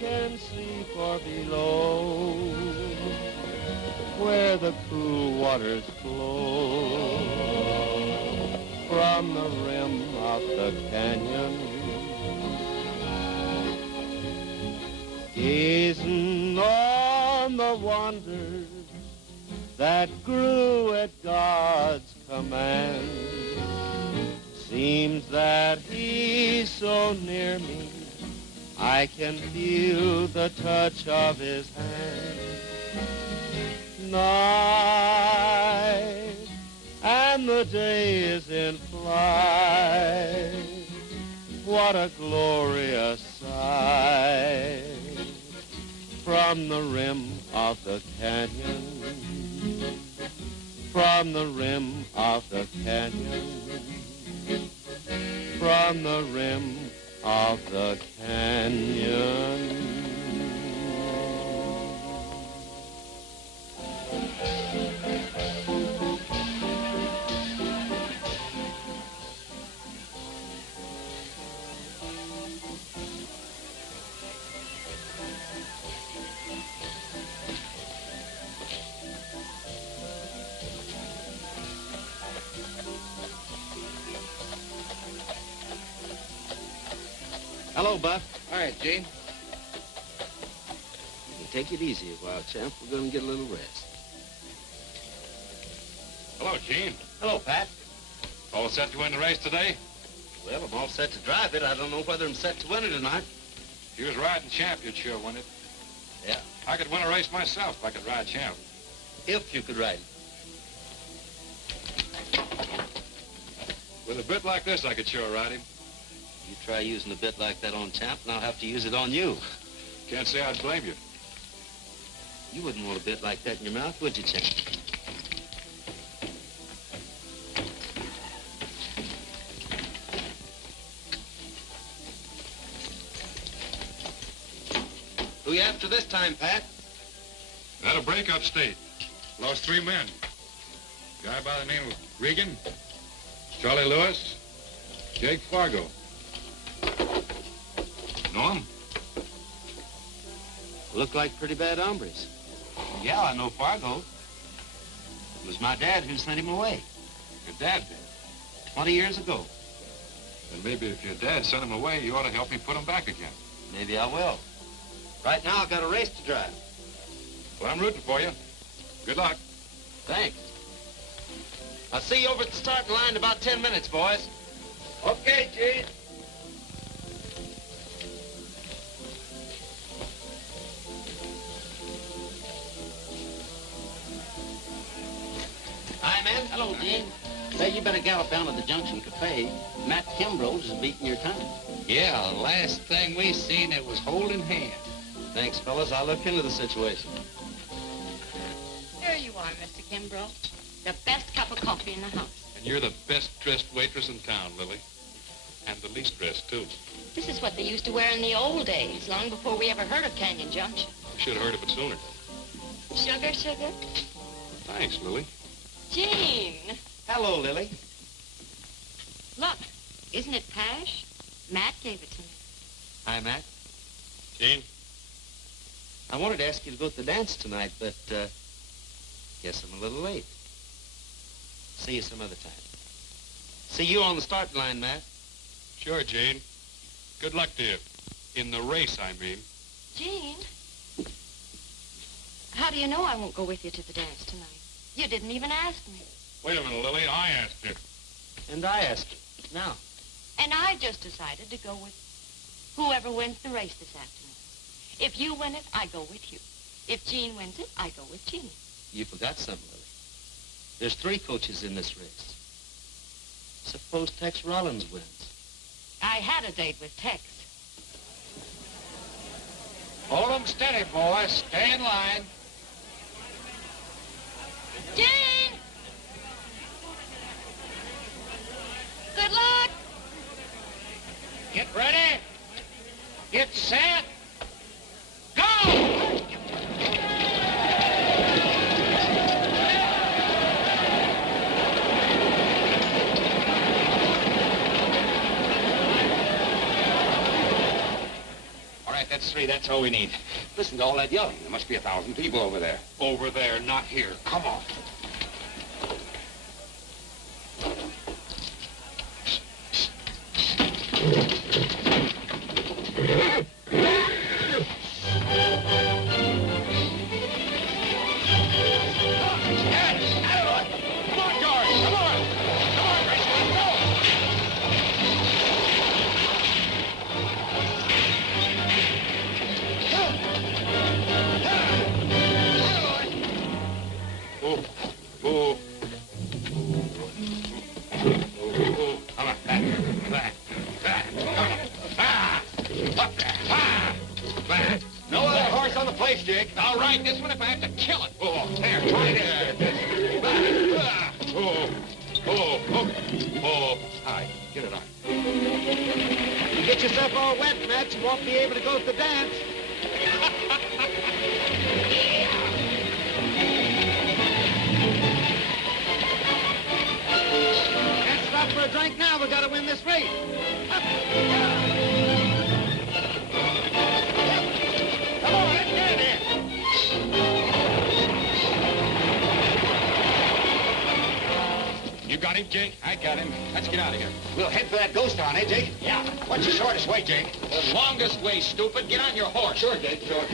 can see far below, where the cool waters flow from the rim of the canyon. Gazing on the wonders that grew at God's command, seems that he's so near me, I can feel the touch of his hand. Night and the day is in flight, what a glorious sight from the rim of the canyon, from the rim of the canyon, from the rim of the canyon. Hello, Buck. All right, Gene. Take it easy a while, champ. We're going to get a little rest. Hello, Gene. Hello, Pat. All set to win the race today? Well, I'm all set to drive it. I don't know whether I'm set to win it or not. If you was riding champ, you'd sure win it. Yeah. I could win a race myself if I could ride champ. If you could ride it. With a bit like this, I could sure ride him. You try using a bit like that on champ, and I'll have to use it on you. Can't say I'd blame you. You wouldn't want a bit like that in your mouth, would you, champ? Who you after this time, Pat? Had a break upstate. Lost 3 men. Guy by the name of Reagon, Charlie Lewis, Jake Fargo. Know him? Look like pretty bad hombres. Yeah, I know Fargo. It was my dad who sent him away. Your dad did? 20 years ago. Then maybe if your dad sent him away, you ought to help me put him back again. Maybe I will. Right now, I've got a race to drive. Well, I'm rooting for you. Good luck. Thanks. I'll see you over at the starting line in about 10 minutes, boys. Okay, Gene. Hi, man. Hello, Gene. Say, you better gallop down to the Junction Cafe. Matt Kimbrough's is beating your time. Yeah, last thing we seen, it was holding hands. Thanks, fellas. I'll look into the situation. Here you are, Mr. Kimbrough. The best cup of coffee in the house. And you're the best-dressed waitress in town, Lily. And the least dressed, too. This is what they used to wear in the old days, long before we ever heard of Canyon Junction. You should have heard of it sooner. Sugar, sugar? Thanks, Lily. Gene! Hello, Lily. Look, isn't it Pash? Matt gave it to me. Hi, Matt. Gene? I wanted to ask you to go to the dance tonight, but, guess I'm a little late. See you some other time. See you on the starting line, Matt. Sure, Gene. Good luck to you. In the race, I mean. Gene? How do you know I won't go with you to the dance tonight? You didn't even ask me. Wait a minute, Lily. I asked you. And I asked you. Now. And I just decided to go with whoever wins the race this afternoon. If you win it, I go with you. If Gene wins it, I go with Gene. You forgot something, Lily. There's 3 coaches in this race. Suppose Tex Rollins wins. I had a date with Tex. Hold them steady, boys. Stay in line. Gene! Good luck! Get ready. Get set. Go! That's 3. That's all we need. Listen to all that yelling. There must be 1,000 people over there. Over there, not here. Come on. Jake. The longest way, stupid. Get on your horse. Sure, Jake. Sure.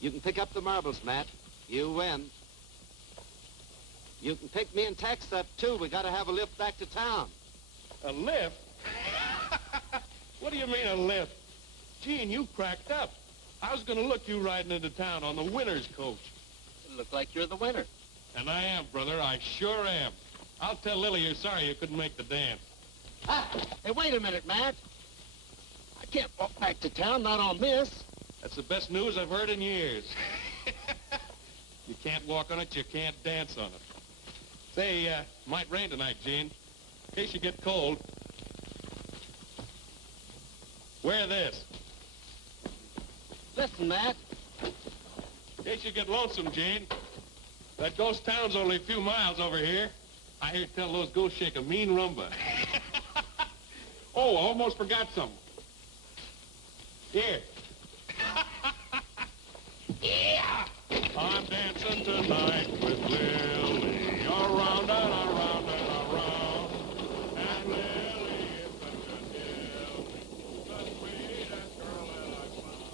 You can pick up the marbles, Matt. You win. You can pick me and Tex up, too. We gotta have a lift back to town. A lift? What do you mean, a lift? Gene, you cracked up. I was gonna look you riding into town on the winner's coach. You look like you're the winner. And I am, brother. I sure am. I'll tell Lily you're sorry you couldn't make the dance. Ah, hey, wait a minute, Matt. I can't walk back to town, not on this. That's the best news I've heard in years. You can't walk on it, you can't dance on it. Say, might rain tonight, Gene. In case you get cold. Wear this. Listen, Matt. In case you get lonesome, Gene. That ghost town's only a few miles over here. I hear tell those ghosts shake a mean rumba. Oh, I almost forgot something. Here. Yeah! I'm dancing tonight with Lily, around and around and around. And Lily is such a deal, the sweetest girl that I've found.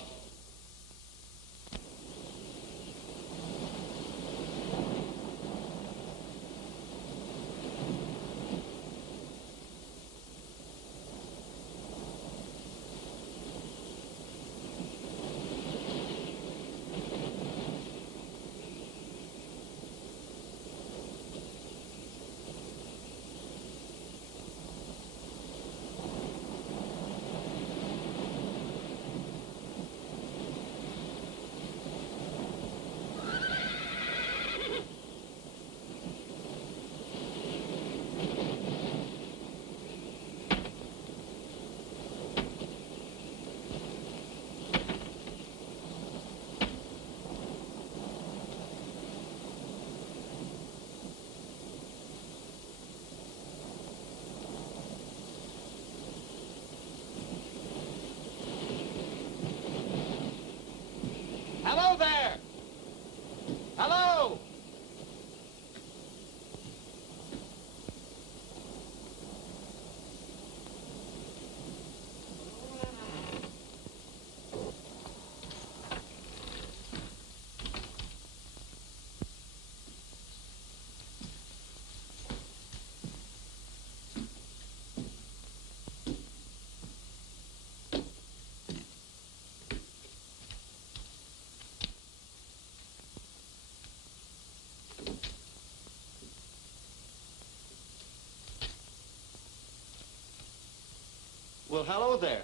Well, hello there.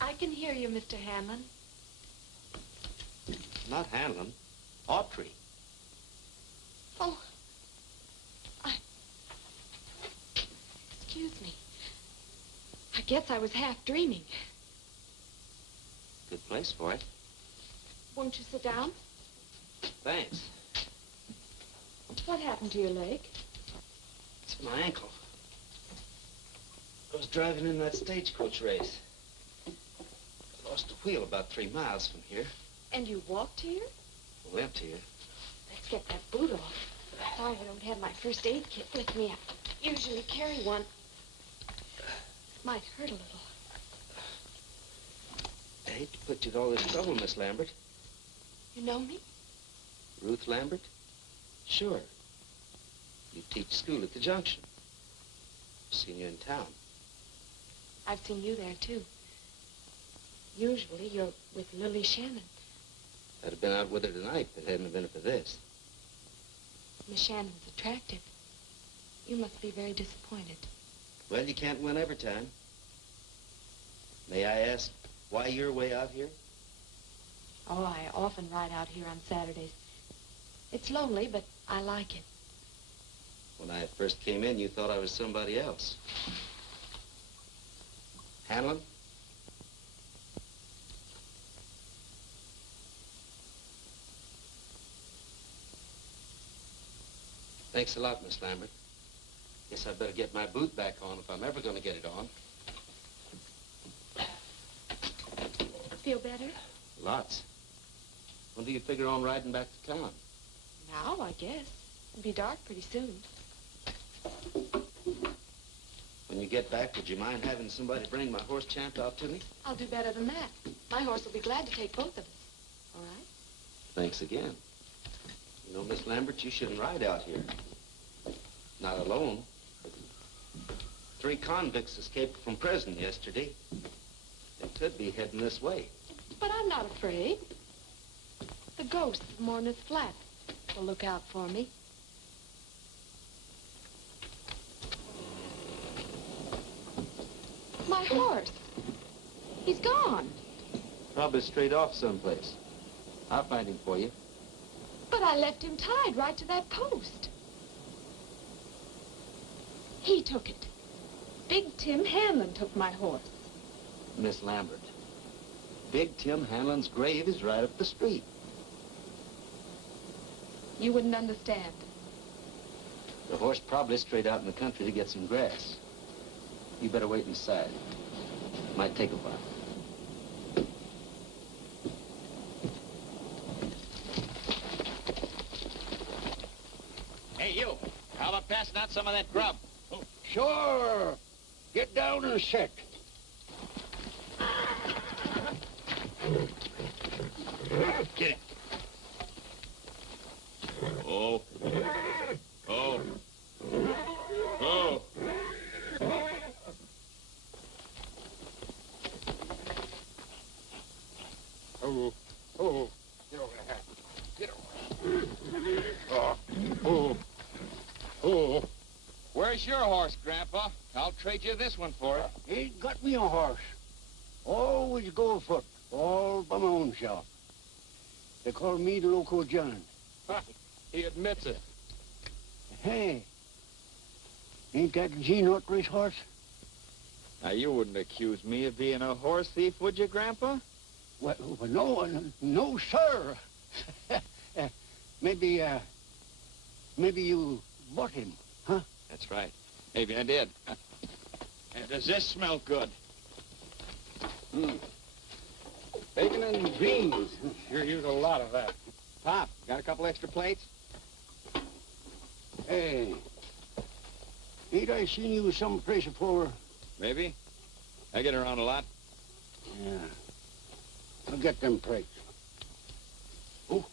I can hear you, Mr. Hanlon. Not Hanlon. Autry. Oh, excuse me. I guess I was half dreaming. Good place for it. Won't you sit down? Thanks. What happened to your leg? It's my ankle. I was driving in that stagecoach race. I lost a wheel about 3 miles from here. And you walked here? Went here. Let's get that boot off. Sorry I don't have my first aid kit with me. I usually carry one. Might hurt a little. I hate to put you to all this trouble, Miss Lambert. You know me? Ruth Lambert? Sure. You teach school at the Junction. I've seen you in town. I've seen you there, too. Usually you're with Lily Shannon. I'd have been out with her tonight if it hadn't been for this. Miss Shannon's attractive. You must be very disappointed. Well, you can't win every time. May I ask why you're way out here? Oh, I often ride out here on Saturdays. It's lonely, but I like it. When I first came in, you thought I was somebody else. Hanlon? Thanks a lot, Miss Lambert. Guess I'd better get my boot back on if I'm ever going to get it on. Feel better? Lots. When do you figure on riding back to town? Now, I guess. It'll be dark pretty soon. When you get back, would you mind having somebody bring my horse Champ out to me? I'll do better than that. My horse will be glad to take both of us. All right? Thanks again. You know, Miss Lambert, you shouldn't ride out here. Not alone. 3 convicts escaped from prison yesterday. They could be heading this way. But I'm not afraid. The ghosts of Mourner's Flat will look out for me. My horse. He's gone. Probably straight off someplace. I'll find him for you. But I left him tied right to that post. He took it. Big Tim Hanlon took my horse. Miss Lambert, Big Tim Hanlon's grave is right up the street. You wouldn't understand. The horse probably strayed out in the country to get some grass. You better wait inside. Might take a while. Hey, you. How about passing out some of that grub? Sure. Get down and sit. Get it. Oh. Oh. Oh. Oh, oh. Get over there. Get over. Oh, oh, oh. Where's your horse, Grandpa? I'll trade you this one for it. Ain't got me a horse. Always go afoot, all by my own self. They call me the Loco John. He admits it. Hey, ain't that Gene Autry's horse? Now, you wouldn't accuse me of being a horse thief, would you, Grandpa? Well, no, sir. Maybe you bought him, huh? That's right. Maybe I did. And does this smell good? Bacon and greens. Sure use a lot of that. Pop, got a couple extra plates? Hey, ain't I seen you someplace before? Maybe. I get around a lot. Yeah. I'll get them plates. Oh.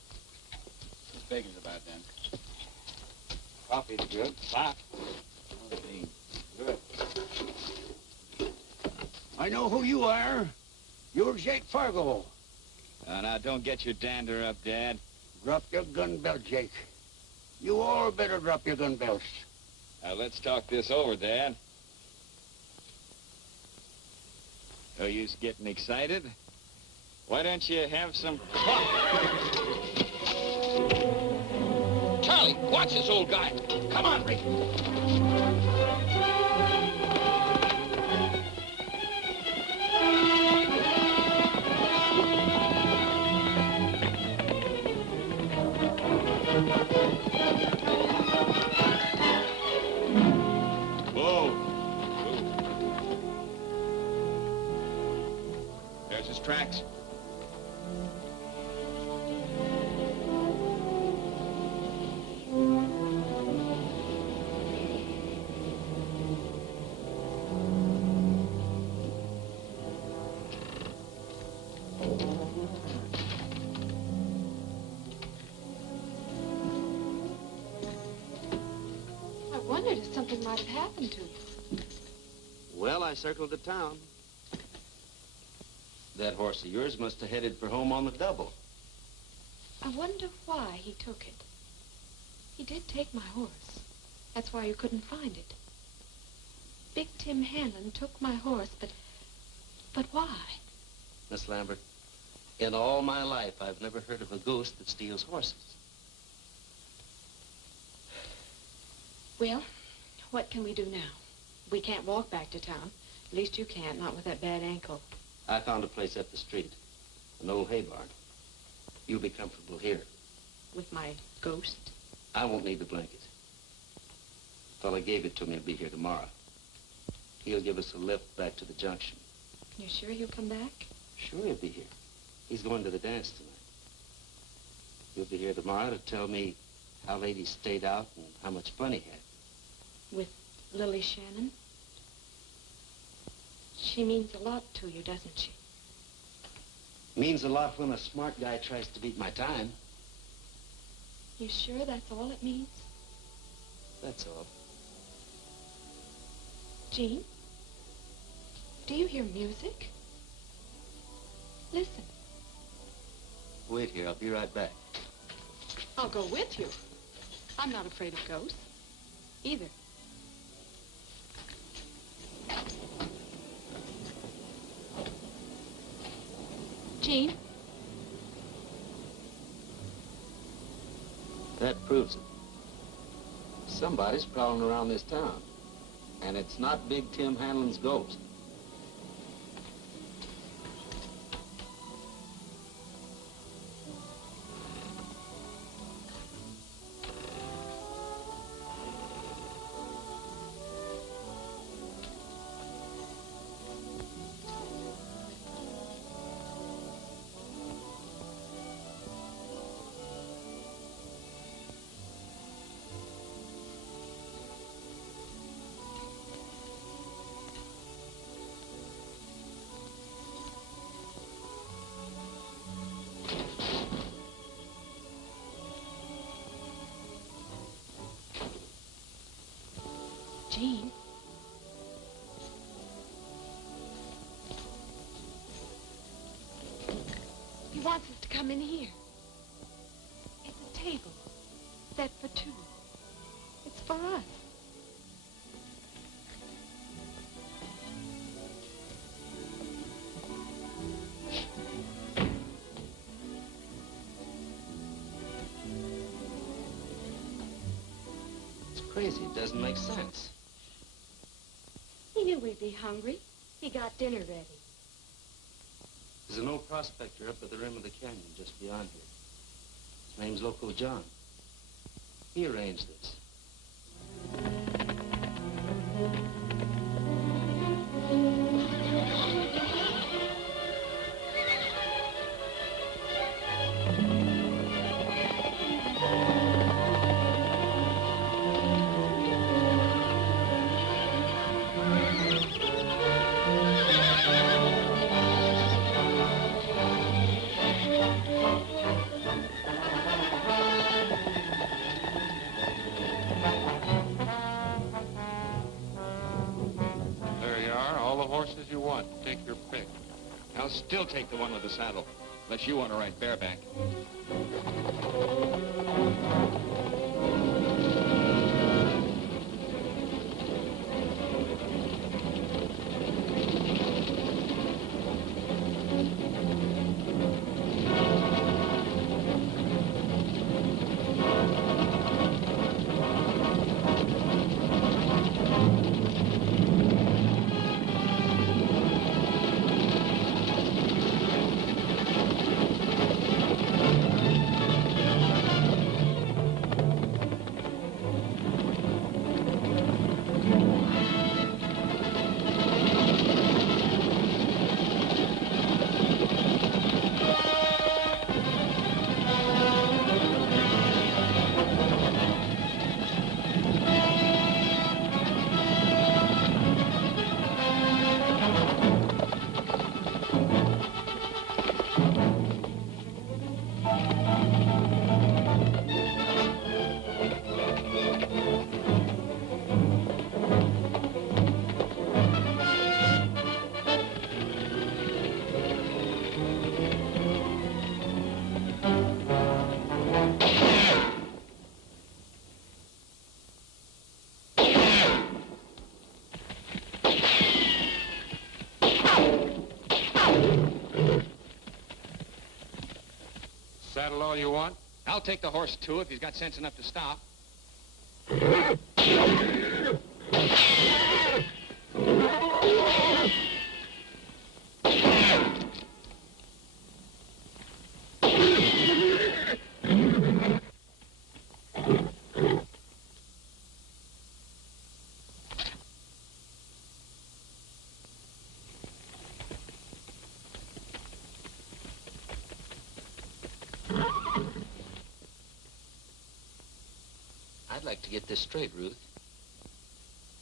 This bacon's about done. Coffee's good. Pop. Good. I know who you are. You're Jake Fargon. Now, don't get your dander up, Dad. Drop your gun belt, Jake. You all better drop your gun belts. Now, let's talk this over, Dad. No use getting excited. Why don't you have some coffee? Charlie, watch this old guy. Come on, Rick. There's his tracks. I wondered if something might have happened to you. Well, I circled the town. That horse of yours must have headed for home on the double. I wonder why he took it. He did take my horse. That's why you couldn't find it. Big Tim Hanlon took my horse, but why? Miss Lambert, in all my life, I've never heard of a ghost that steals horses. Well, what can we do now? We can't walk back to town. At least you can't, not with that bad ankle. I found a place up the street, an old hay barn. You'll be comfortable here. With my ghost? I won't need the blanket. The fella gave it to me. He'll be here tomorrow. He'll give us a lift back to the junction. You sure he'll come back? Sure he'll be here. He's going to the dance tonight. He'll be here tomorrow to tell me how late he stayed out and how much fun he had. With Lily Shannon? She means a lot to you, doesn't she? Means a lot when a smart guy tries to beat my time. You sure that's all it means? That's all. Jean? Do you hear music? Listen. Wait here. I'll be right back. I'll go with you. I'm not afraid of ghosts. Either. Jean? That proves it. Somebody's prowling around this town. And it's not Big Tim Hanlon's ghost. Jean? He wants us to come in here. It's a table set for two. It's for us. It's crazy. It doesn't make sense. He knew we'd be hungry. He got dinner ready. There's an old prospector up at the rim of the canyon just beyond here. His name's Loco John. He arranged this. I'll still take the one with the saddle, unless you want to ride bareback. saddle all you want? I'll take the horse, too, if he's got sense enough to stop. I'd like to get this straight, Ruth.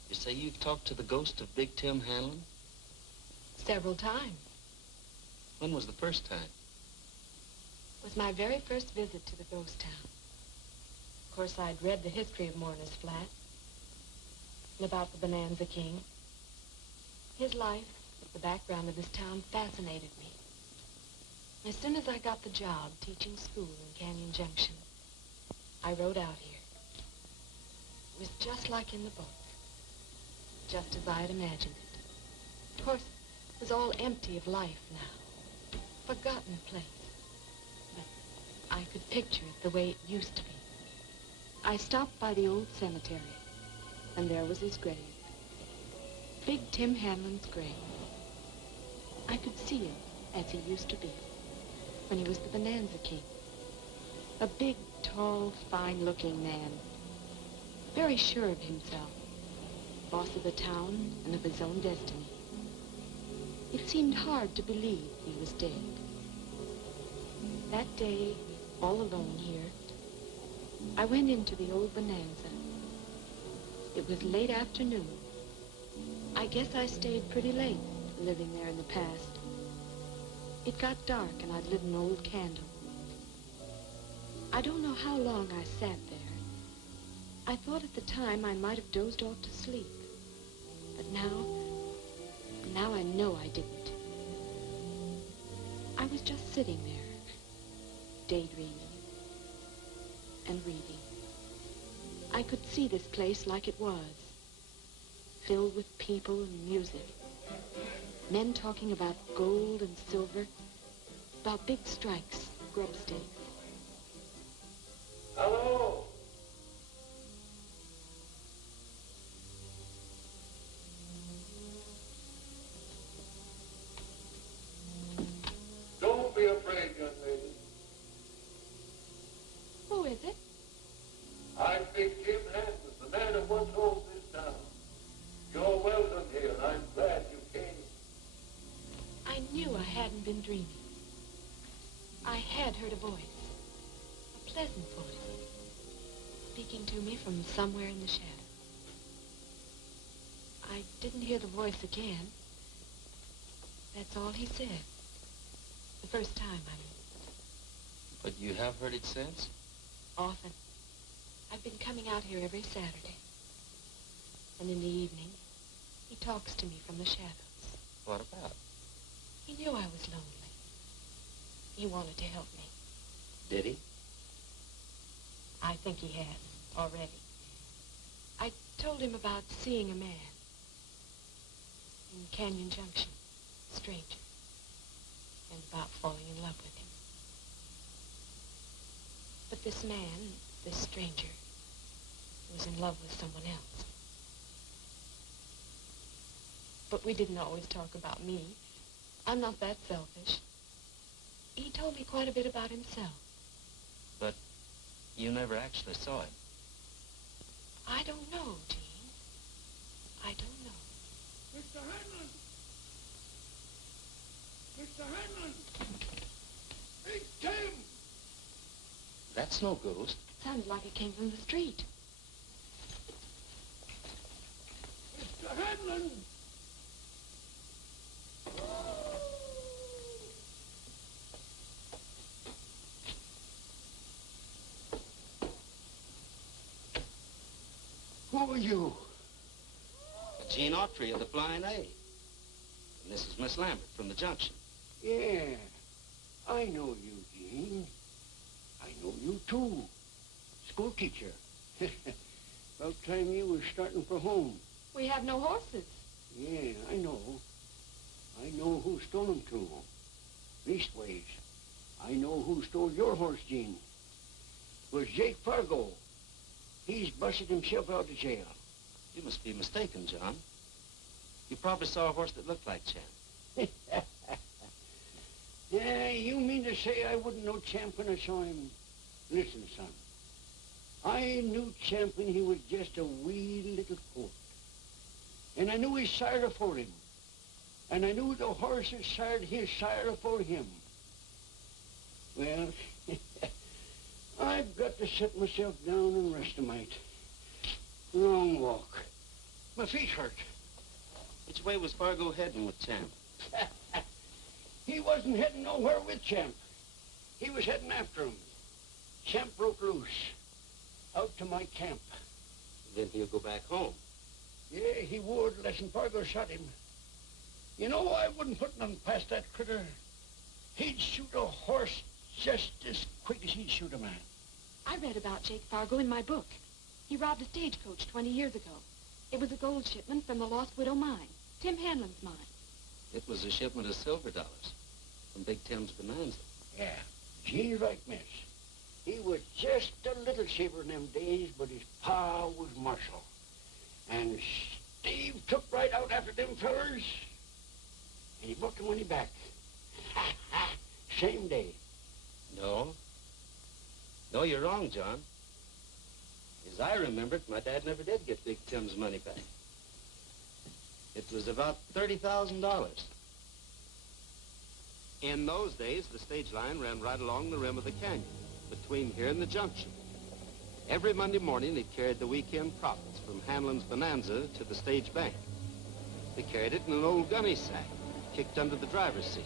You say you've talked to the ghost of Big Tim Hanlon? Several times. When was the first time? It was my very first visit to the ghost town. Of course, I'd read the history of Mourner's Flat and about the Bonanza King. His life, the background of this town, fascinated me. As soon as I got the job teaching school in Canyon Junction, I rode out here. It was just like in the book, just as I had imagined it. Of course, it was all empty of life now, forgotten place. But I could picture it the way it used to be. I stopped by the old cemetery, and there was his grave. Big Tim Hanlon's grave. I could see him as he used to be, when he was the Bonanza King. A big, tall, fine-looking man, very sure of himself, boss of the town and of his own destiny. It seemed hard to believe he was dead. That day, all alone here, I went into the old Bonanza. It was late afternoon. I guess I stayed pretty late, living there in the past. It got dark and I'd lit an old candle. I don't know how long I sat there. I thought at the time I might have dozed off to sleep. But now I know I didn't. I was just sitting there, daydreaming and reading. I could see this place like it was, filled with people and music. Men talking about gold and silver, about big strikes, grub stakes. Hello? Don't be afraid, young lady. Who is it? I'm Big Tim Hanlon, the man who once owned this town. You're welcome here, and I'm glad you came. I knew I hadn't been dreaming. I had heard a voice, a pleasant voice, speaking to me from somewhere in the shadow. I didn't hear the voice again. That's all he said. The first time, I mean. But you have heard it since? Often. I've been coming out here every Saturday. And in the evening, he talks to me from the shadows. What about? He knew I was lonely. He wanted to help me. Did he? I think he has, already. I told him about seeing a man in Canyon Junction, a stranger, and about falling in love with him. But this man, this stranger, was in love with someone else. But we didn't always talk about me. I'm not that selfish. He told me quite a bit about himself. But you never actually saw him. I don't know, Gene. I don't know. Mr. Hanlon! Mr. Hanlon! Big Tim! That's no ghost. Sounded like it came from the street. Mr. Hanlon! Who are you? Gene Autry of the Flying A. And this is Miss Lambert from the Junction. Yeah, I know you, Gene. I know you, too. School teacher. About time you were starting for home. We have no horses. Yeah, I know. I know who stole them, too. Leastways, I know who stole your horse, Gene. It was Jake Fargo. He's busted himself out of jail. You must be mistaken, John. You probably saw a horse that looked like Champ. Yeah, you mean to say I wouldn't know Champ when I saw him? Listen, son. I knew Champ when he was just a wee little colt. And I knew his sire afore him. And I knew the horses sired his sire afore him. Well, I've got to set myself down and rest a mite. Long walk. My feet hurt. Which way was Fargo heading with Champ? He wasn't heading nowhere with Champ. He was heading after him. Champ broke loose. Out to my camp. Then he'll go back home. Yeah, he would, unless Fargo shot him. You know, I wouldn't put nothing past that critter. He'd shoot a horse just as quick as he'd shoot a man. I read about Jake Fargo in my book. He robbed a stagecoach 20 years ago. It was a gold shipment from the Lost Widow mine, Tim Hanlon's mine. It was a shipment of silver dollars from Big Tim's bonanza. Yeah, Gene's right, miss. He was just a little shaver in them days, but his pa was marshal. And Steve took right out after them fellers, and he brought the money back. Same day. No. No, you're wrong, John. As I remember it, my dad never did get Big Tim's money back. It was about $30,000. In those days, the stage line ran right along the rim of the canyon, between here and the junction. Every Monday morning, it carried the weekend profits from Hanlon's bonanza to the stage bank. They carried it in an old gunny sack, kicked under the driver's seat.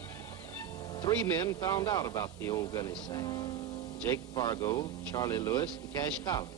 3 men found out about the old gunny sack: Jake Fargo, Charlie Lewis, and Cash Collins.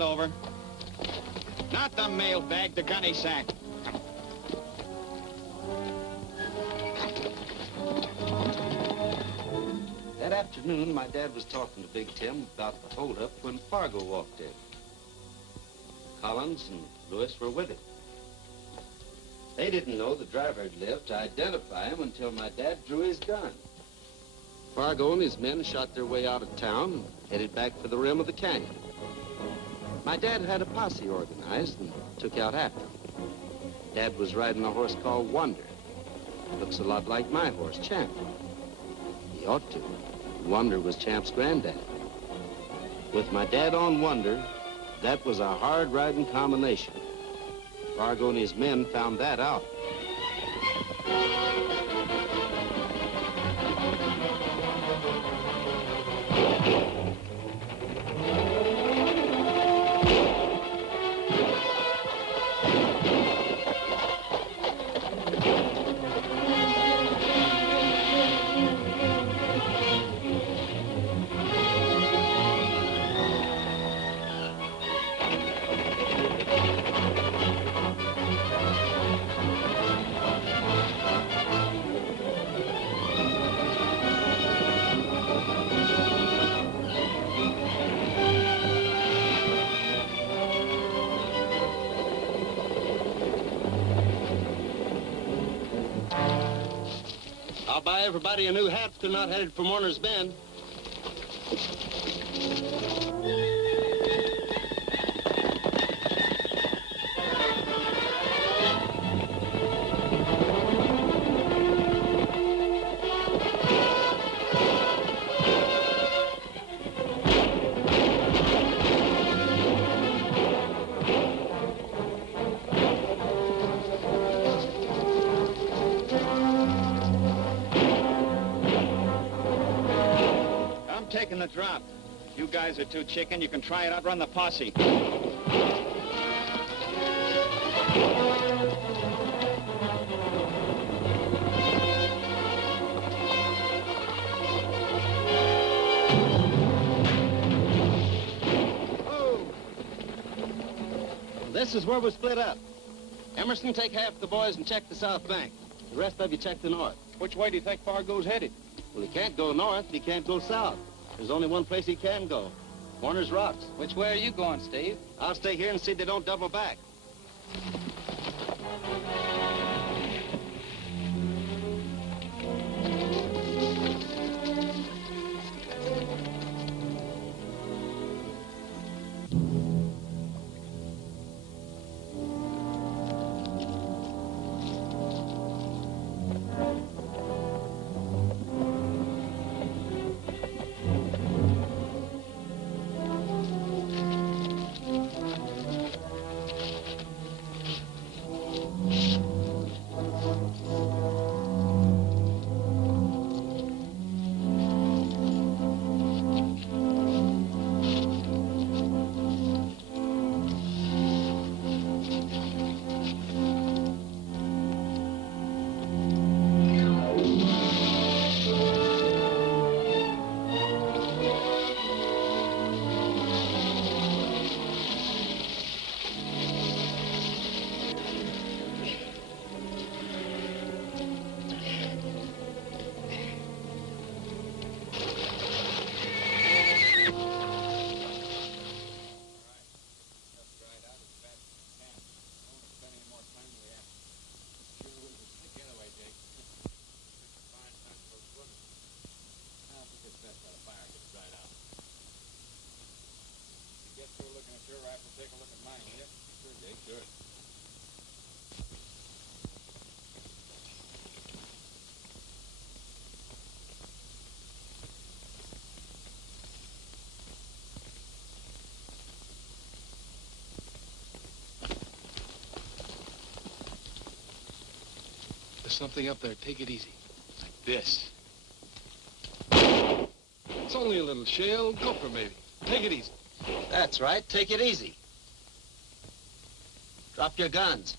Over. Not the mail bag, the gunny sack. That afternoon, my dad was talking to Big Tim about the holdup when Fargo walked in. Collins and Lewis were with him. They didn't know the driver had lived to identify him until my dad drew his gun. Fargo and his men shot their way out of town and headed back for the rim of the canyon. My dad had a posse organized and took out after him. Dad was riding a horse called Wonder. Looks a lot like my horse, Champ. He ought to. Wonder was Champ's granddad. With my dad on Wonder, that was a hard-riding combination. Fargo and his men found that out. I'll buy everybody a new hat if they're not headed for Warner's Bend. drop. You guys are too chicken. You can try it. Outrun the posse. This is where we split up. Emerson, take half the boys and check the south bank. The rest of you check the north. Which way do you think Fargo's headed? Well, he can't go north. He can't go south. There's only one place he can go. Warner's Rocks. Which way are you going, Steve? I'll stay here and see they don't double back. There's something up there. Take it easy. Like this. It's only a little shale. Gopher, maybe. Take it easy. That's right. Take it easy. Drop your guns.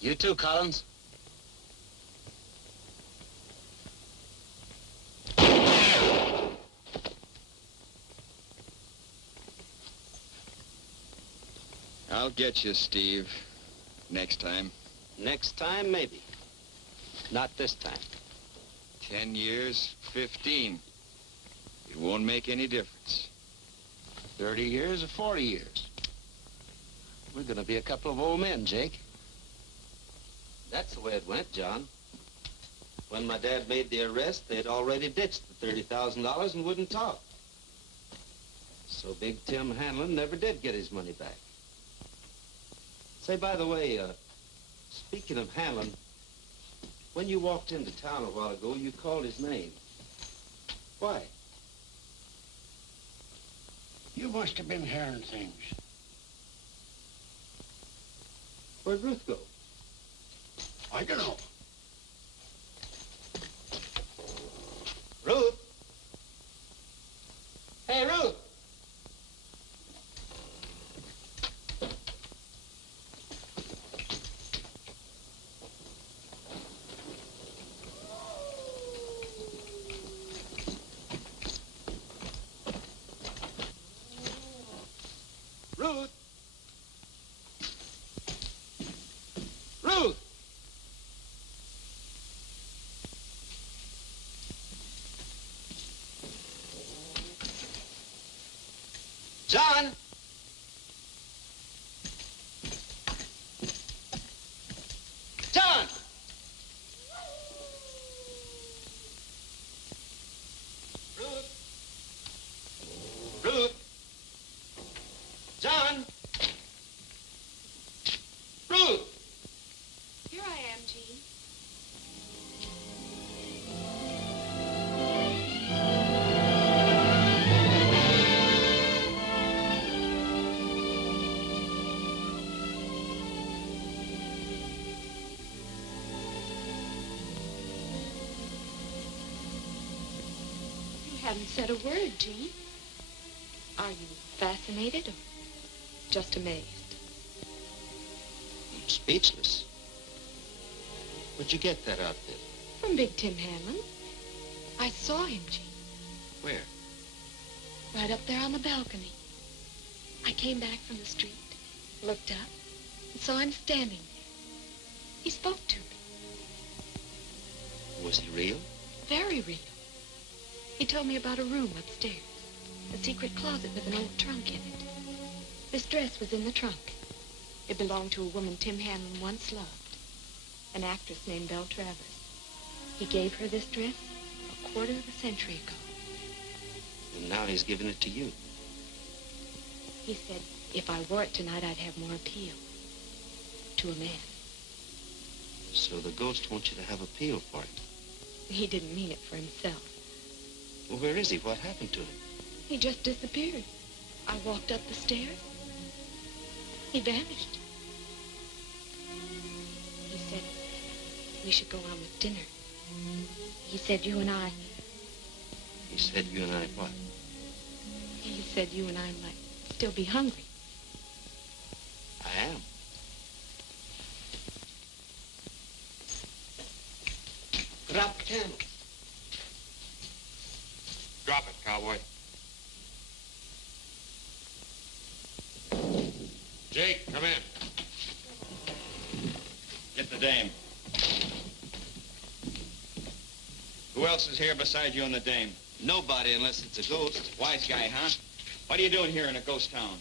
You too, Collins. I'll get you, Steve. Next time. Next time, maybe. Not this time. 10 years, 15. It won't make any difference. 30 years or 40 years. We're gonna be a couple of old men, Jake. That's the way it went, John. When my dad made the arrest, they'd already ditched the $30,000 and wouldn't talk. So Big Tim Hanlon never did get his money back. Say, by the way, speaking of Hanlon, when you walked into town a while ago, you called his name. Why? You must have been hearing things. Where'd Ruth go? I don't know. Ruth? Hey, Ruth! Ruth! Ruth! John! John! Ruth! Ruth! John! Ruth! Here I am, Gene. haven't said a word, Gene. Are you fascinated or just amazed? I'm speechless. Where'd you get that outfit? From Big Tim Hanlon. I saw him, Gene. Where? Right up there on the balcony. I came back from the street, looked up, and saw him standing there. He spoke to me. Was he real? Very real. He told me about a room upstairs, a secret closet with an old trunk in it. This dress was in the trunk. It belonged to a woman Tim Hanlon once loved, an actress named Belle Travers. He gave her this dress a quarter of a century ago. And now he's giving it to you. He said if I wore it tonight, I'd have more appeal to a man. So the ghost wants you to have appeal for it. He didn't mean it for himself. Well, where is he? What happened to him? He just disappeared. I walked up the stairs. He vanished. He said we should go on with dinner. He said you and I... He said you and I what? He said you and I might still be hungry. I am. Drop the camel. Drop it, cowboy. Jake, come in. Get the dame. Who else is here besides you and the dame? Nobody unless it's a ghost. Wise guy, huh? What are you doing here in a ghost town?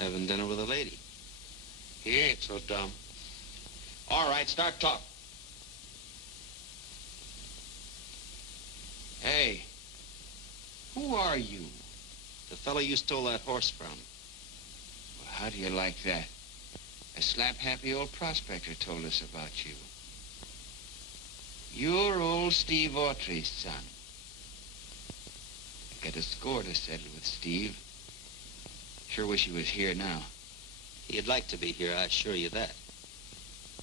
Having dinner with a lady. He ain't so dumb. All right, start talk. Hey, who are you? The fellow you stole that horse from. Well, how do you like that? A slap-happy old prospector told us about you. You're old Steve Autry's son. I got a score to settle with Steve. Sure wish he was here now. He'd like to be here, I assure you that.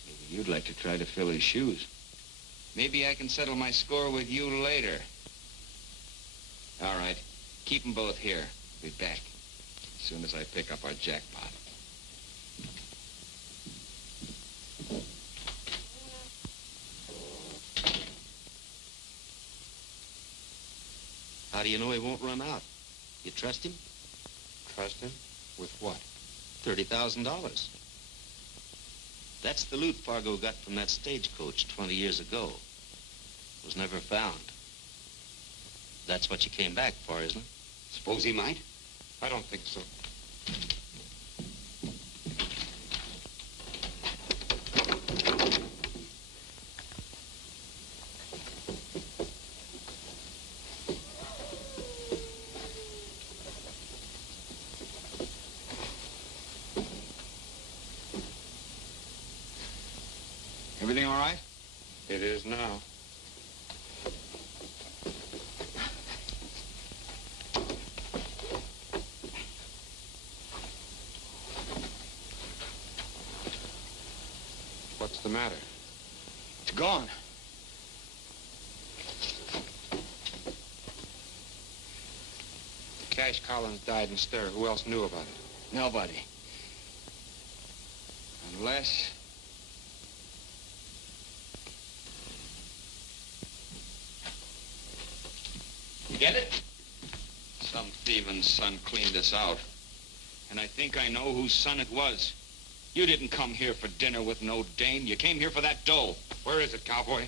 Maybe you'd like to try to fill his shoes. Maybe I can settle my score with you later. All right. Keep them both here. I'll be back as soon as I pick up our jackpot. How do you know he won't run out? You trust him? Trust him? With what? $30,000. That's the loot Fargo got from that stagecoach 20 years ago. Was never found. That's what you came back for, isn't it? Suppose he might? I don't think so. Everything all right? It is now. What's the matter? It's gone. Cash Collins died in stir. Who else knew about it? Nobody. Unless... You get it? Some thieving son cleaned us out. And I think I know whose son it was. You didn't come here for dinner with no dame. You came here for that dough. Where is it, cowboy?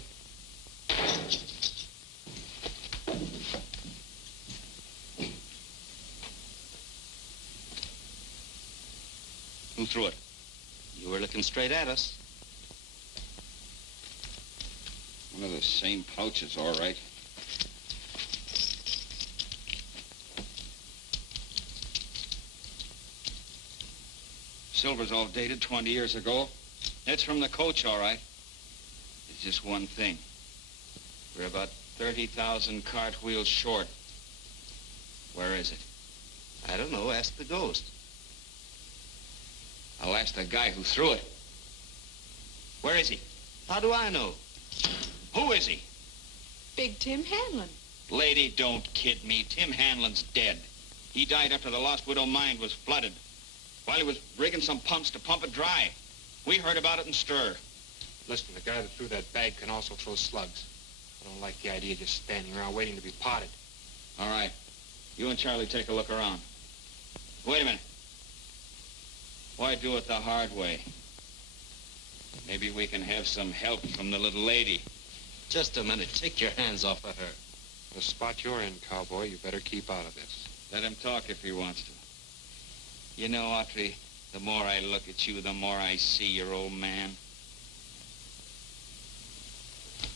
Who threw it? You were looking straight at us. One of the same pouches, all right. Silver's all dated 20 years ago. It's from the coach, all right. It's just one thing. We're about 30,000 cartwheels short. Where is it? I don't know. Ask the ghost. I'll ask the guy who threw it. Where is he? How do I know? Who is he? Big Tim Hanlon. Lady, don't kid me. Tim Hanlon's dead. He died after the Lost Widow mine was flooded. While he was rigging some pumps to pump it dry. We heard about it in stir. Listen, the guy that threw that bag can also throw slugs. I don't like the idea of just standing around waiting to be potted. All right. You and Charlie take a look around. Wait a minute. Why do it the hard way? Maybe we can have some help from the little lady. Just a minute. Take your hands off of her. The spot you're in, cowboy, you better keep out of this. Let him talk if he wants to. You know, Autry, the more I look at you, the more I see your old man.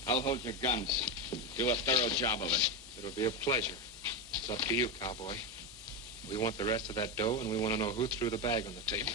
I'll hold your guns. Do a thorough job of it. It'll be a pleasure. It's up to you, cowboy. We want the rest of that dough, and we want to know who threw the bag on the table.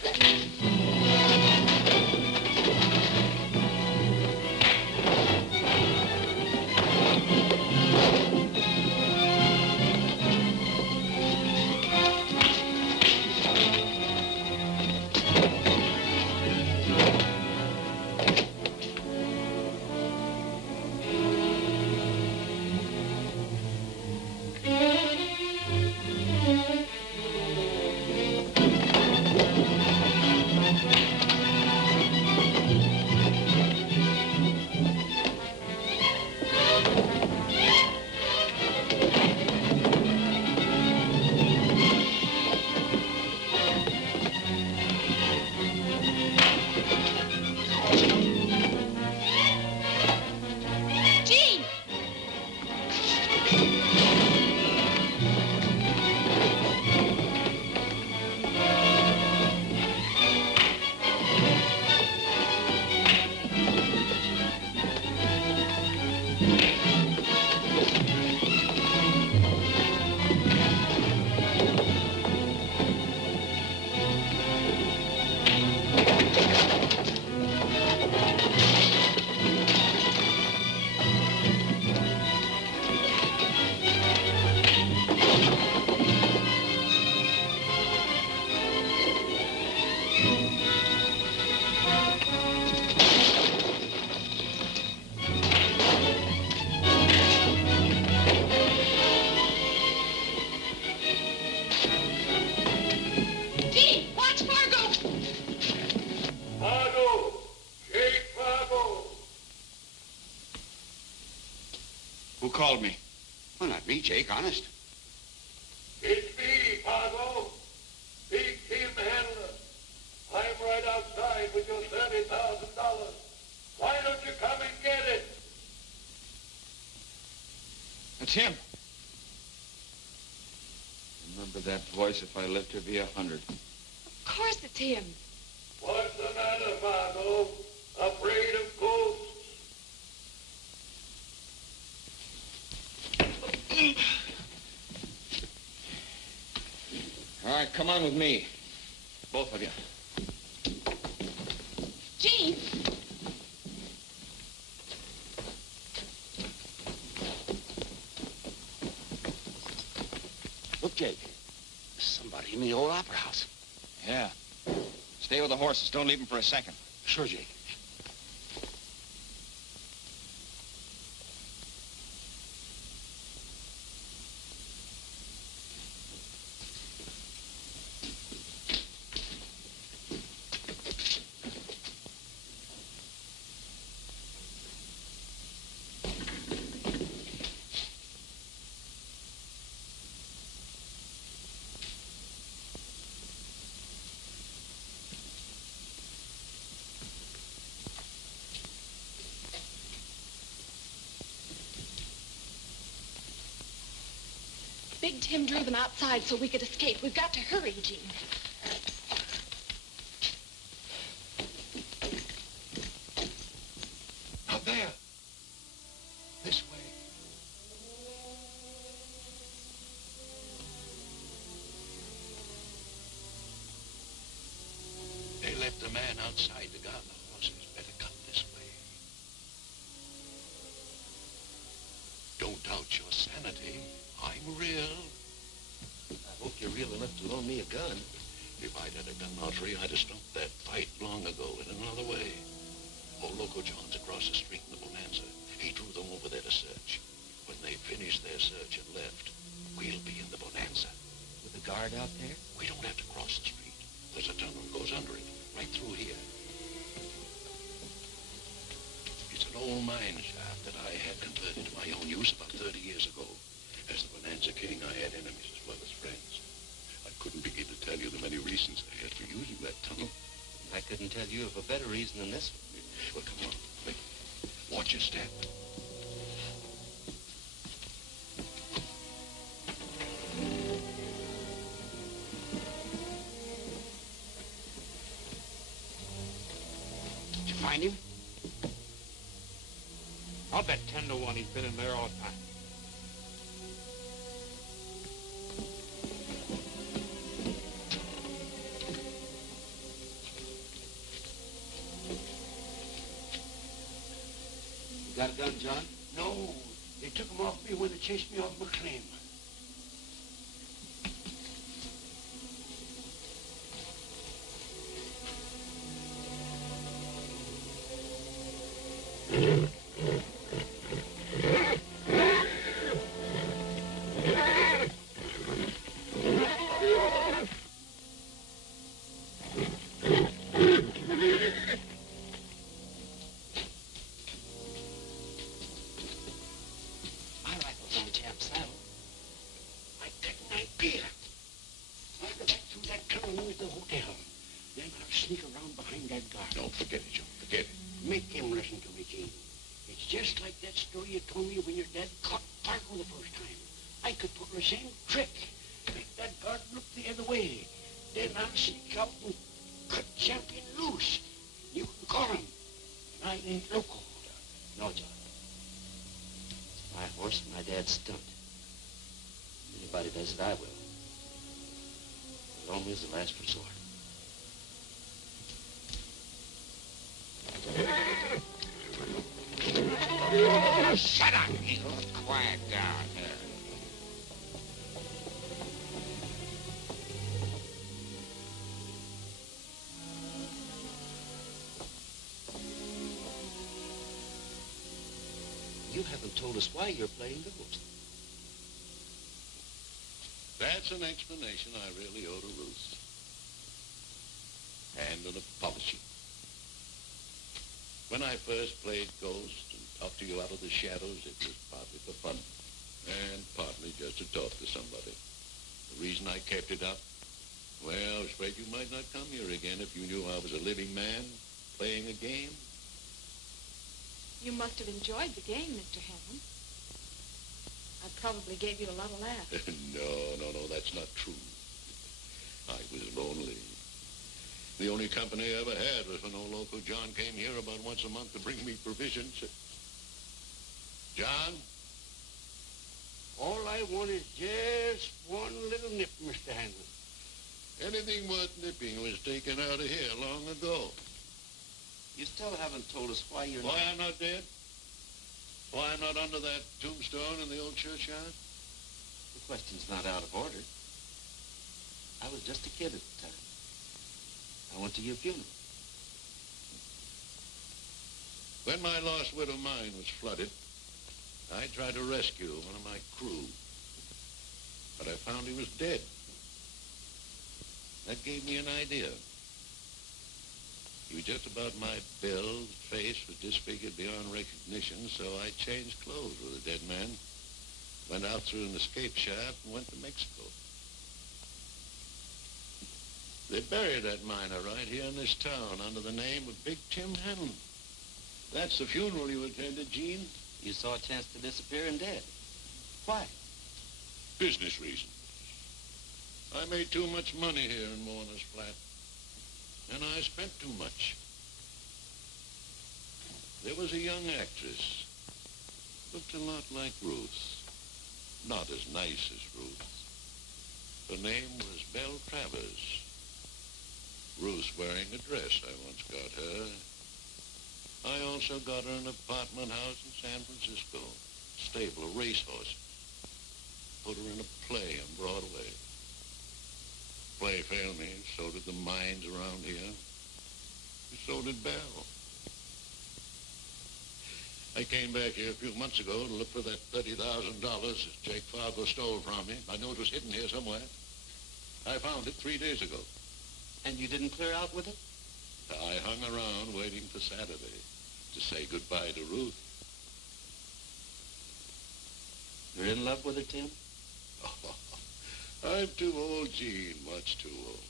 Called me. Well, not me, Jake, honest. It's me, Fargo. Big Tim Hanlon. I'm right outside with your $30,000. Why don't you come and get it? That's him. Remember that voice if I live to be 100. Of course it's him. What's the matter, Fargo? Afraid of ghosts? All right, come on with me. Both of you. Gene! Look, Jake. There's somebody in the old opera house. Yeah. Stay with the horses. Don't leave them for a second. Sure, Jake. Big Tim drew them outside so we could escape. We've got to hurry, Gene. Out there. This way. They left the man outside to guard the horses. Better come this way. Don't doubt your sanity. I'm real. I hope you're real enough to loan me a gun. If I'd had a gun, Autry, I'd have stopped that fight long ago in another way. Old Loco John's across the street in the bonanza. He drew them over there to search. When they finished their search, guard out there? We don't have to cross the street. There's a tunnel that goes under it, right through here. It's an old mine shaft that I had converted to my own use about 30 years ago. As the bonanza king, I had enemies as well as friends. I couldn't begin to tell you the many reasons I had for using that tunnel. I couldn't tell you of a better reason than this one. Well, come on. Quick. Watch your step. Did you find him? I'll bet 10 to 1 he's been in there all the time. Got a gun, John? No, they took him off me when they chased me off my claim. I will. It only is the last resort. Shut up, Eagle. Quiet down here. You haven't told us why you're playing ghost. That's an explanation I really owe to Ruth. And an apology. When I first played ghost and talked to you out of the shadows, it was partly for fun and partly just to talk to somebody. The reason I kept it up, well, I was afraid you might not come here again if you knew I was a living man playing a game. You must have enjoyed the game, Mr. Hanlon. I probably gave you a lot of laughs. No, that's not true. I was lonely. The only company I ever had was when old Loco John came here about once a month to bring me provisions. John? All I want is just one little nip, Mr. Hanlon. Anything worth nipping was taken out of here long ago. You still haven't told us why you're Why I'm not dead? Why I'm not under that tombstone in the old churchyard? The question's not out of order. I was just a kid at the time. I went to your funeral. When my lost widow mine was flooded, I tried to rescue one of my crew. But I found he was dead. That gave me an idea. He was just about my build, face was disfigured beyond recognition, so I changed clothes with a dead man, went out through an escape shaft, and went to Mexico. They buried that miner right here in this town under the name of Big Tim Hanlon. That's the funeral you attended, Gene. You saw a chance to disappear and dead. Why? Business reasons. I made too much money here in Mourner's Flat. And I spent too much. There was a young actress. Looked a lot like Ruth. Not as nice as Ruth. Her name was Belle Travers. Ruth wearing a dress. I once got her. I also got her an apartment house in San Francisco. Stable of racehorses. Put her in a play on Broadway. Play failed me, so did the mines around here. So did Belle. I came back here a few months ago to look for that $30,000 that Jake Fargon stole from me. I knew it was hidden here somewhere. I found it 3 days ago. And you didn't clear out with it? I hung around waiting for Saturday to say goodbye to Ruth. You're in love with her, Tim? I'm too old, Gene, much too old.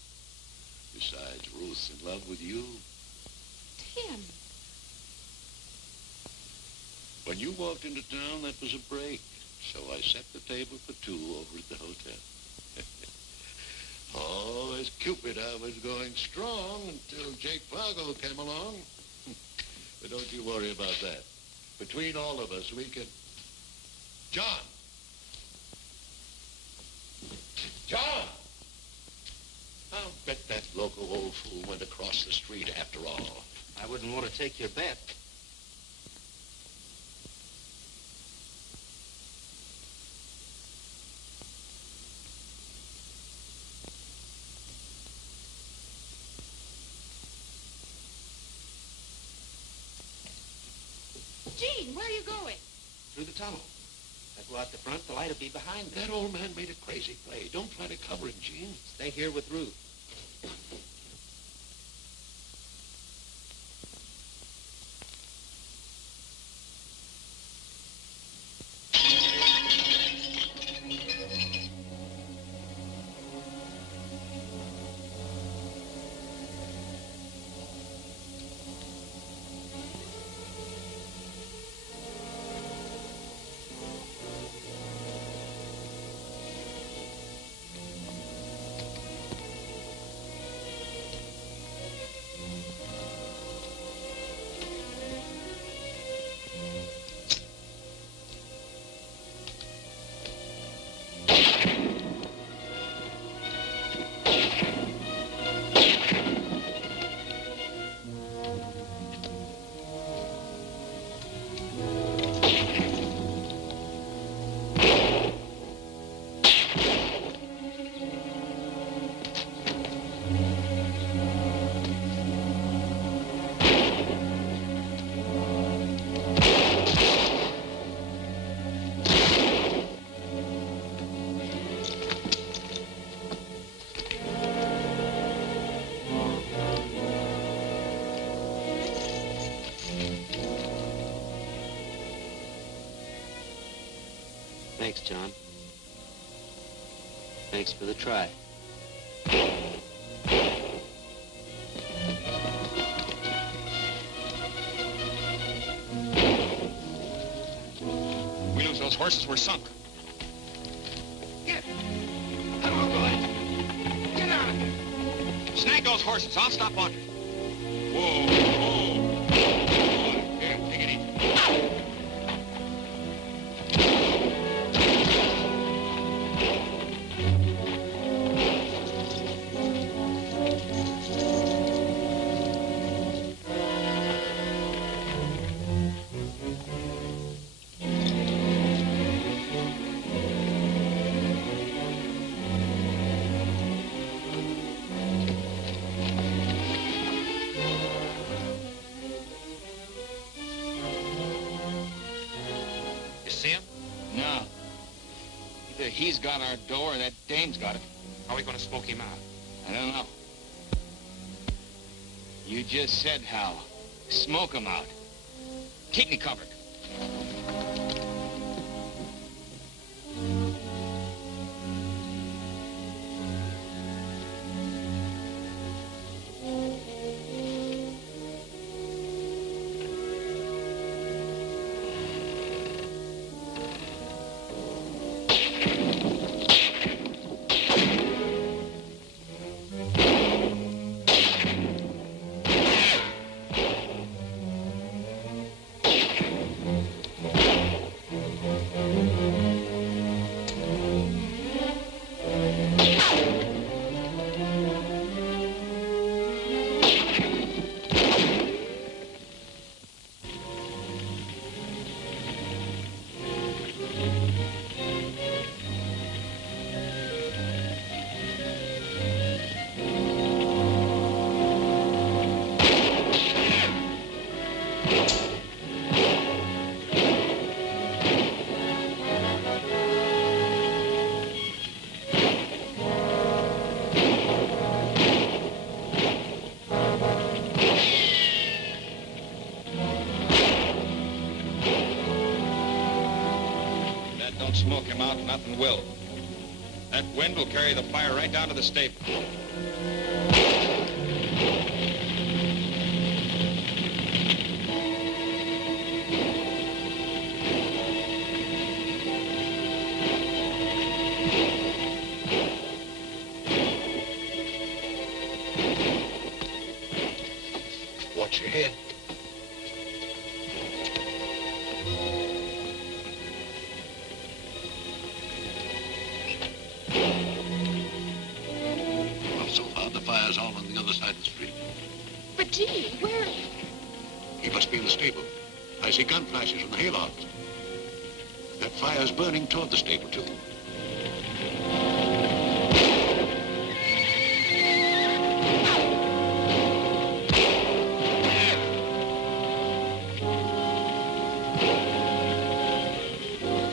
Besides, Ruth's in love with you. Tim. When you walked into town, that was a break. So I set the table for two over at the hotel. Oh, as Cupid, I was going strong until Jake Fargon came along. But don't you worry about that. Between all of us, we can... John! John! I'll bet that loco old fool went across the street after all. I wouldn't want to take your bet. Gene, where are you going? Through the tunnel. If I go out the front, the light will be behind me. That old man made a crazy play. Don't try to cover him, Gene. Stay here with Ruth. Thanks, John. Thanks for the try. We lose those horses, we're sunk. Get! Come on, boys. Get out of here. Snag those horses. I'll stop Autry. Whoa, whoa. Here, take it easy. He's got our door, or that dame's got it. How are we going to smoke him out? I don't know. You just said how. Smoke him out. Keep me covered. don't smoke him out, nothing will. That wind will carry the fire right down to the stable. Watch your head. Well, so far the fire's all on the other side of the street. But gee, where... He must be in the stable. I see gun flashes from the haylofts. That fire's burning toward the stable, too.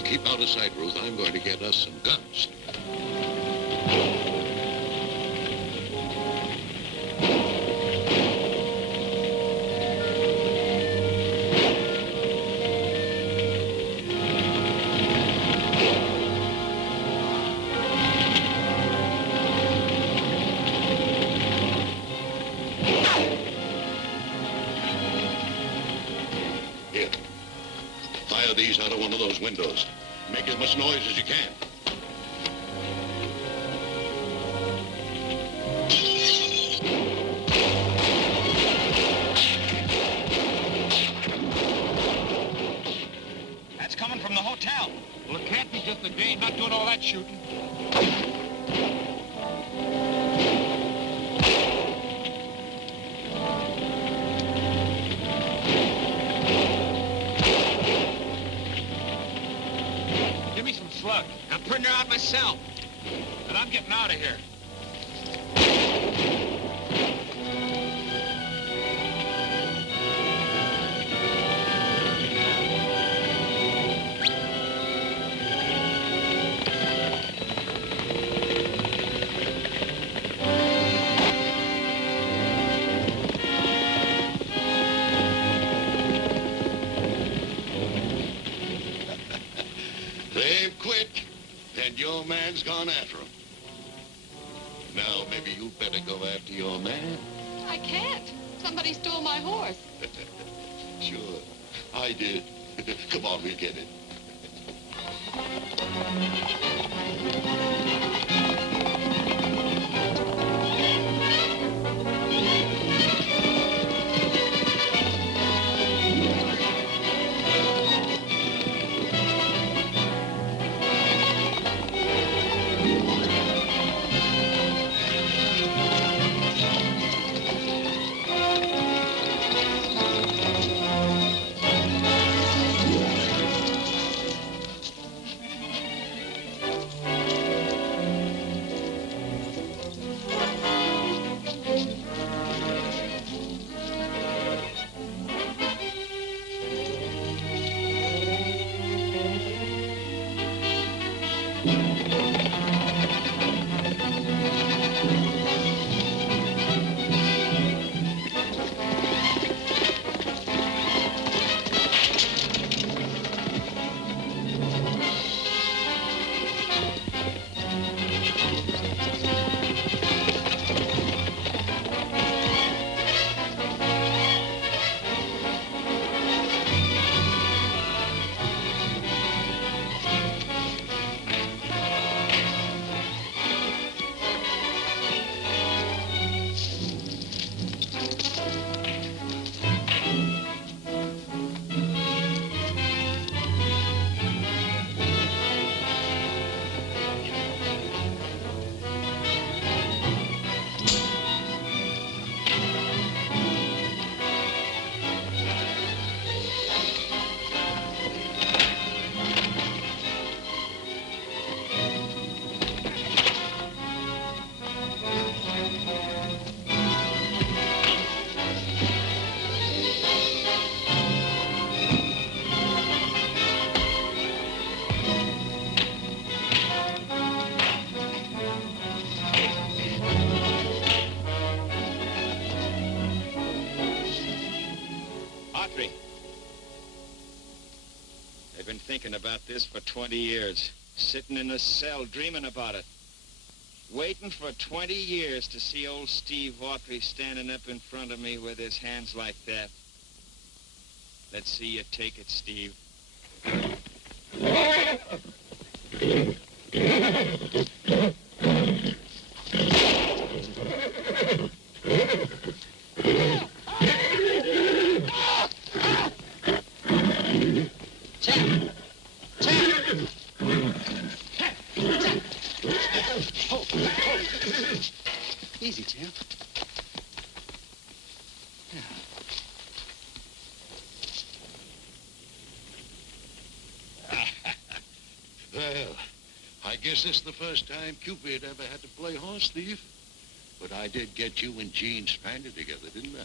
Keep out of sight, Ruth. I'm going to get us some guns. Here. Fire these out of one of those windows. Make as much noise as you can. That's coming from the hotel. Well, it can't be just the Dane not doing all that shooting. Give me some slugs. I'm putting her out myself. And I'm getting out of here. They've quit, and your man's gone after them. Now, maybe you'd better go after your man. I can't. Somebody stole my horse. Sure, I did. Come on, we'll get it. thinking about this for 20 years. Sitting in a cell, dreaming about it. Waiting for 20 years to see old Steve Autry standing up in front of me with his hands like that. Let's see you take it, Steve. Champ! Easy, champ. Well, I guess this is the first time Cupid ever had to play horse thief. But I did get you and Jean stranded together, didn't I?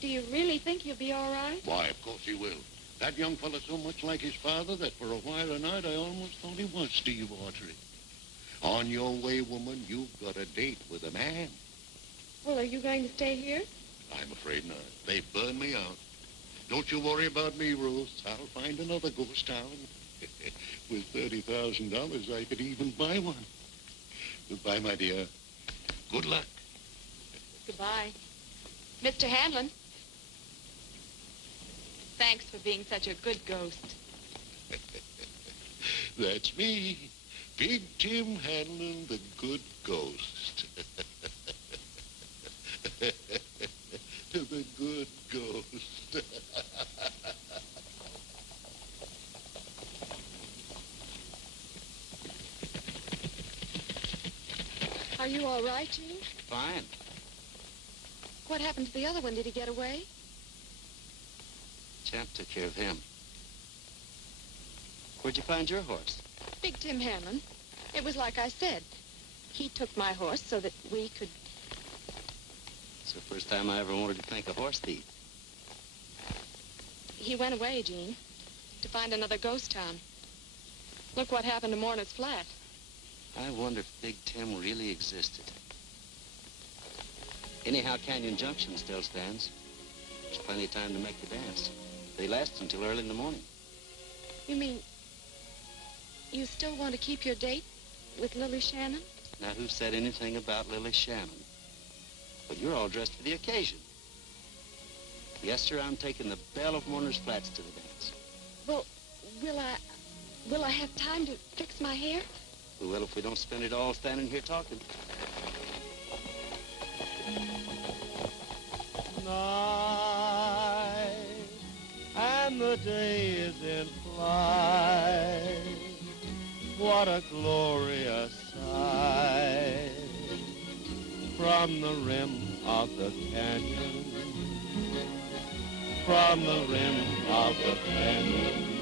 Do you really think you'll be all right? Why, of course he will. That young fella's so much like his father that for a while tonight I almost thought he was Steve Autry. On your way, woman, you've got a date with a man. Well, are you going to stay here? I'm afraid not. They burned me out. Don't you worry about me, Ruth. I'll find another ghost town. With $30,000, I could even buy one. Goodbye, my dear. Good luck. Goodbye. Mr. Hanlon. Thanks for being such a good ghost. That's me. Big Tim Hanlon, the good ghost. The good ghost. Are you all right, Jean? Fine. What happened to the other one? Did he get away? Champ took care of him. Where'd you find your horse? Big Tim Hanlon. It was like I said. He took my horse so that we could... It's the first time I ever wanted to thank a horse thief. He went away, Jean, to find another ghost town. Look what happened to Morner's flat. I wonder if Big Tim really existed. Anyhow, Canyon Junction still stands. There's plenty of time to make the dance. They last until early in the morning. You mean you still want to keep your date with Lily Shannon? Now, who said anything about Lily Shannon? But you're all dressed for the occasion. Yes, sir, I'm taking the belle of Warner's Flats to the dance. Well, will I have time to fix my hair? We will if we don't spend it all standing here talking. Night, and the day is in flight. What a glorious sight. From the rim of the canyon, from the rim of the canyon,